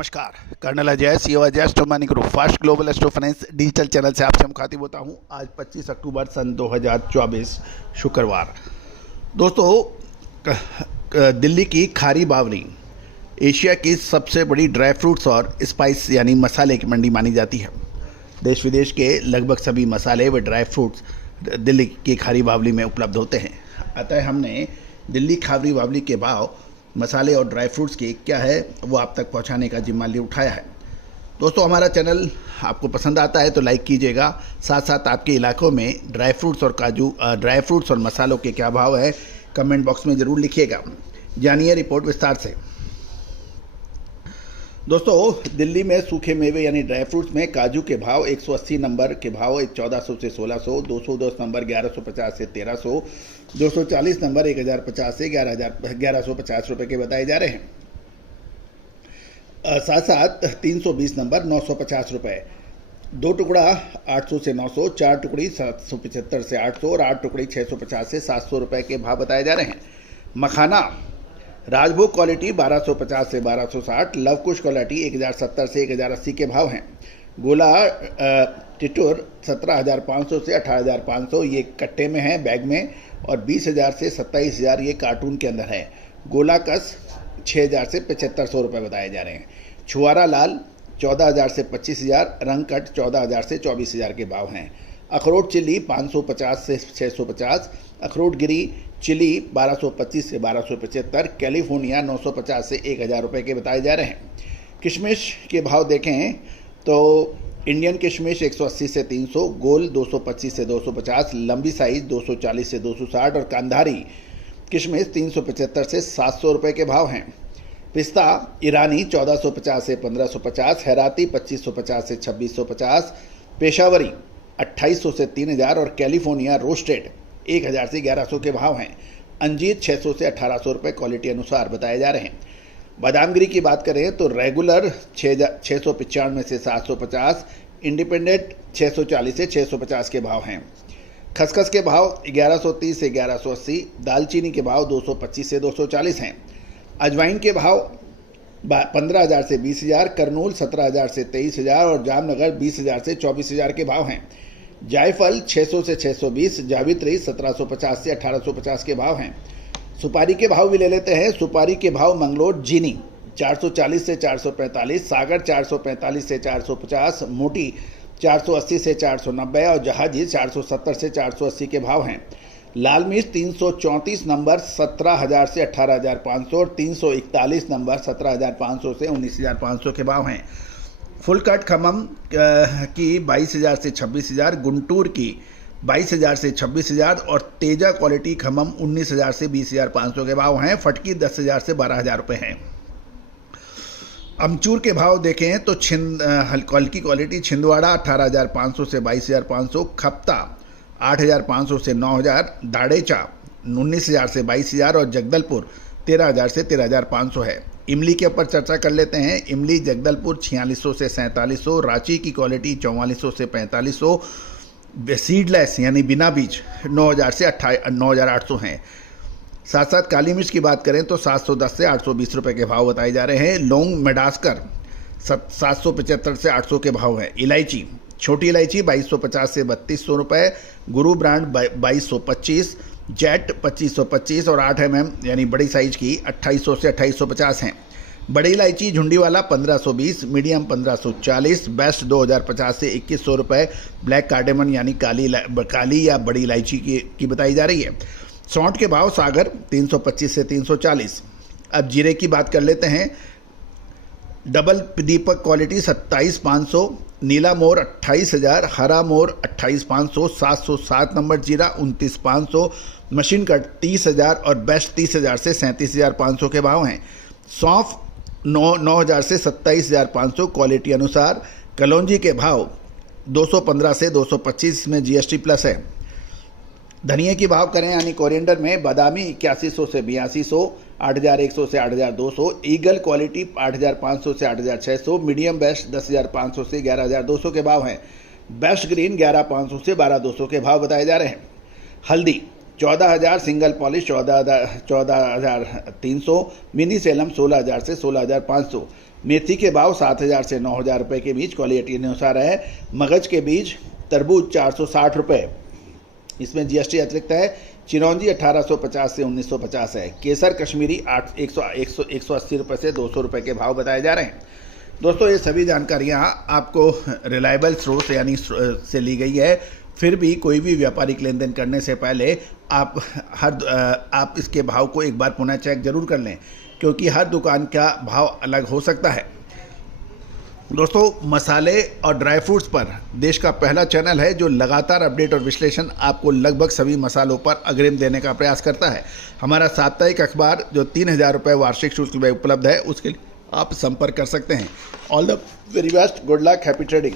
नमस्कार, colonel Ajay CO Ajay astro money group fast global astro finance digital channel से आपसे मुखातिब होता हूं। आज 25 अक्टूबर सन 2024 शुक्रवार। दोस्तों, दिल्ली की खारी बावली एशिया की सबसे बड़ी ड्राई फ्रूट्स और स्पाइस यानी मसाले की मंडी मानी जाती है। देश विदेश के लगभग सभी मसाले व ड्राई फ्रूट्स दिल्ली की खारी बावली में उपलब्ध होते हैं। अतः हमने दिल्ली खारी बावली के भाव, मसाले और ड्राई फ्रूट्स की क्या है वो आप तक पहुंचाने का जिम्मा लिए उठाया है। दोस्तों, हमारा चैनल आपको पसंद आता है तो लाइक कीजिएगा। साथ साथ आपके इलाकों में ड्राई फ्रूट्स और मसालों के क्या भाव है कमेंट बॉक्स में ज़रूर लिखिएगा। जानिए रिपोर्ट विस्तार से। दोस्तों, दिल्ली में सूखे मेवे यानी ड्राई फ्रूट्स में काजू के भाव 180 नंबर के भाव 1400 से 1600, 210 नंबर 1150 से 1300, 240 नंबर 1050 से 1150 रुपए के बताए जा रहे हैं। साथ साथ 320 नंबर 950 रुपए, 2 टुकड़ा 800 से 900, 4 टुकड़ी 775 से 800 और 8 टुकड़ी 650 से 700 रुपए के भाव बताए जा रहे हैं। मखाना राजभोग क्वालिटी 1250 से 1260, लव कुश क्वालिटी 1070 से 1080 के भाव हैं। गोला टिटोर 17,500 से 18,500 ये कट्टे में है, बैग में, और 20,000 से 27,000 ये कार्टून के अंदर है। गोला कस 6,000 से 7,500 रुपये बताए जा रहे हैं। छुआरा लाल 14,000 से 25,000, रंग कट 14,000 से 24,000 के भाव हैं। अखरोट चिल्ली 550 से 650, अखरोट गिरी चिली 1225 से 1275, कैलिफोर्निया 950 से 1,000 रुपये के बताए जा रहे हैं। किशमिश के भाव देखें तो इंडियन किशमिश 180 से 300, गोल 225 से 250, लंबी साइज 240 से 260 और कांधारी किशमिश 375 से 700 रुपये के भाव हैं। पिस्ता ईरानी 1450 से 1550, हैराती 2550 से 2650, पेशावरी 2800 से 3,000 और कैलिफोर्निया रोस्टेड 1,000 से 1,100 के भाव हैं। अंजीर 600 से 1,800 रुपये क्वालिटी अनुसार बताए जा रहे हैं। बादामगिरी की बात करें तो रेगुलर 695 से 750, इंडिपेंडेंट 640 से 650 के भाव हैं। खसखस के भाव 1130 से 1180, दालचीनी के भाव 225 से 240 हैं। अजवाइन के भाव 15,000 से 20,000, करनूल 17,000 से 23,000 और जामनगर 20,000 से 24,000 के भाव हैं। जायफल 600 से 620, जावित्री 1750 से 1850 के भाव हैं। सुपारी के भाव भी ले लेते हैं। सुपारी के भाव मंगलोर जीनी 440 से 445, सागर 445 से 450, मोटी 480 से 490 और जहाजी 470 से 480 के भाव हैं। लाल मिर्च 334 नंबर 17,000 से 18,500 और 341 नंबर 17,500 से 19,500 के भाव हैं। फुल कट खमम की 22,000 से 26,000, गुंटूर की 22,000 से 26,000 और तेजा क्वालिटी खमम 19,000 से 20,500 के भाव हैं। फटकी 10,000 से 12,000 रुपये हैं। अमचूर के भाव देखें तो हल्की क्वालिटी छिंदवाड़ा 18,500 से 22,500, खप्ता 8,500 से 9,000, दाड़ेचा 19,000 से 22,000 और जगदलपुर 13,000 से 13,500 है। इमली के ऊपर चर्चा कर लेते हैं। इमली जगदलपुर 4600 से 4700, रांची की क्वालिटी 4400 से 4500, सीडलेस यानी बिना बीज 9,000 से 9,800 हैं। साथ साथ काली मिर्च की बात करें तो 710 से 820 रुपये के भाव बताए जा रहे हैं। लौंग मेडास्कर 775 से 800 के भाव हैं। इलायची छोटी इलायची 2250 से 3200 रुपये, गुरु ब्रांड 2225, जेट 2525 और 8 mm यानी बड़ी साइज की 2800 से 2850 हैं। बड़ी इलायची झुंडी वाला 1520, मीडियम 1540, बेस्ट 2050 से 2100 रुपये, ब्लैक कार्डेमन यानी काली या बड़ी इलायची की बताई जा रही है। सौंठ के भाव सागर 325 से 340। अब जीरे की बात कर लेते हैं। डबल दीपक क्वालिटी 27,500, नीला मोर 28,000, हरा मोर 28,500, 707 नंबर जीरा 29,500, मशीन कट 30,000 और बेस्ट 30,000 से 37,500 के भाव हैं। सौंफ 9,000 से 27,500 क्वालिटी अनुसार। कलौंजी के भाव 215 से 225 में GST प्लस है। धनिया की भाव करें यानी कोरिएंडर में बादामी 8100 से 8200, 8,100 से 8,200, ईगल क्वालिटी 8,500 से 8,600, मीडियम बेस्ट 10,500 से 11,200 के भाव हैं। बेस्ट ग्रीन 11,500 से 12,200 के भाव बताए जा रहे हैं। हल्दी 14,000 सिंगल पॉलिश 14,300, मिनी सेलम 16,000 से 16,500। मेथी के भाव 7,000 से 9,000 रुपये के बीच क्वालिटी अनुसार है। मगज के बीज तरबूज 460 रुपये, इसमें जीएसटी अतिरिक्त है। चिरौंजी 1850 से 1950 है। केसर कश्मीरी 180 रुपये से 200 रुपये के भाव बताए जा रहे हैं। दोस्तों ये सभी जानकारियाँ आपको रिलायबल स्रोत यानी से ली गई है। फिर भी कोई भी व्यापारिक लेन देन करने से पहले आप इसके भाव को एक बार पुनः चेक जरूर कर लें, क्योंकि हर दुकान का भाव अलग हो सकता है। दोस्तों मसाले और ड्राई फ्रूट्स पर देश का पहला चैनल है जो लगातार अपडेट और विश्लेषण आपको लगभग सभी मसालों पर अग्रिम देने का प्रयास करता है। हमारा साप्ताहिक अखबार जो 3,000 रुपये वार्षिक शुल्क में उपलब्ध है, उसके लिए आप संपर्क कर सकते हैं। All the very best, good luck, happy trading.